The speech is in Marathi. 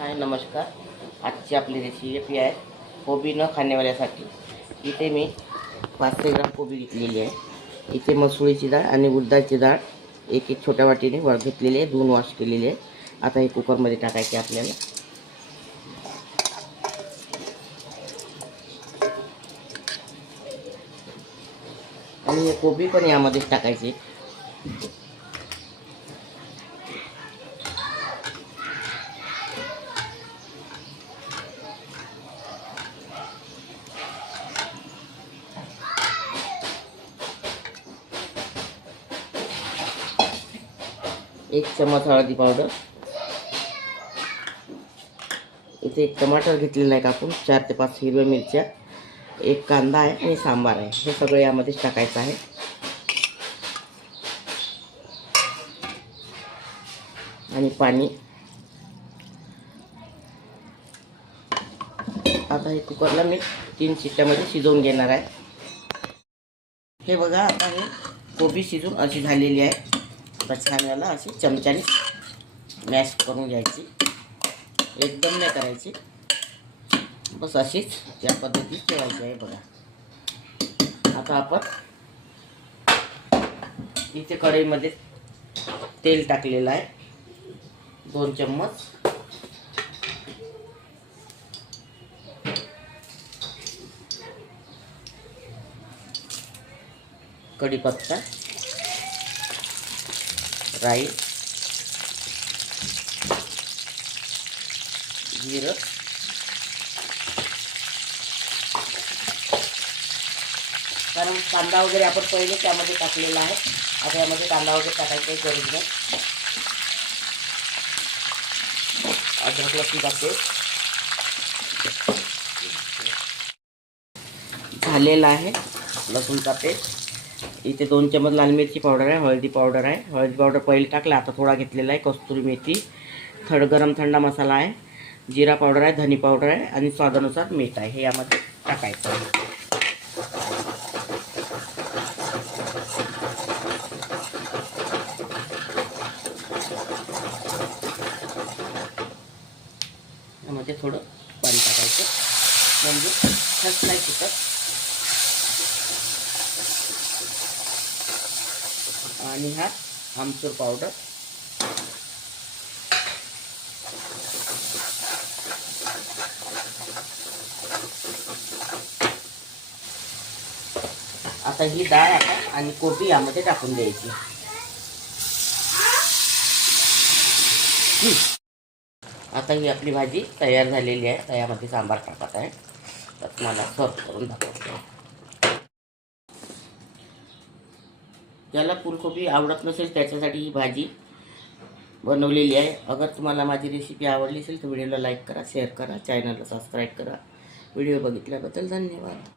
हाय नमस्कार. आजची आपली रेसिपी आहे कोबी न खाण्यावाल्यासाठी. इथे मी 500 ग्राम कोबी घेतलेली आहे. इथे मसुरीची डाळ आणि उडदाची डाळ एक एक छोट्या वाटीने घेतलेली आहे. 2 वॉश केलेली आहे. आता हे कुकरमध्ये टाकायचे आपल्याला. आणि हे कोबी पण यामध्ये टाकायचे. एक चम्मच हळदी पावडर. इथे एक टमाटर घेतलेला आहे कापून. 4 ते 5 हिरव्या मिरच्या, एक कांदा आहे आणि सांबार आहे. हे सगळं यामध्ये टाकायचं आहे. आणि पाणी. आता हे कुकरला मी 3 शिट्ट्यामध्ये शिजवून घेणार आहे. हे बघा, आता हे कोबी शिजून अशी झालेली आहे. आता छान याला अशी चमच्याने मॅश करून घ्यायची. एकदम नाही करायची, बस अशीच या पद्धतीत ठेवायची आहे. बघा, आता आपण इथे कढईमध्ये तेल टाकलेलं आहे 2 चम्मच. कढीपत्ता, राई, जिरं, कारण कांदा वगैरे आपण पहिले त्यामध्ये टाकलेला आहे. आता यामध्ये कांदा वगैरे टाकायची गरज नाही. अद्रक लसूण टाकते. झालेला आहे लसूणचा पेस्ट. इथे 2 चम्मच लाल मिरची पावडर आहे, हळदी पावडर आहे. हळदी पावडर पहिले टाकला, आता थोडा घेतलेला आहे. कस्तुरी मेथी, गरम थंडा मसाला आहे, जिरा पावडर आहे, धनी पावडर आहे आणि स्वादानुसार मीठ आहे. हे यामध्ये टाकायचं आहे. यामध्ये थोडं पाणी टाकायचं म्हणजे खस नाही सुटत. आणि हा आमचूर पावडर. आता ही डाळ आणि कोबी यामध्ये टाकून द्यायची. आता ही आपली भाजी तयार झालेली आहे. तर यामध्ये सांबार टाकत आहे. तर मला सर्व करून दाखवतो. ज्याला फुलकोबी आवडत नसेल त्याच्यासाठी ही भाजी बनवलेली आहे. अगर तुम्हाला माझी रेसिपी आवडली असेल तर व्हिडिओला लाईक करा, शेअर करा, चॅनलला सबस्क्राईब करा. व्हिडिओ बघितल्याबद्दल धन्यवाद.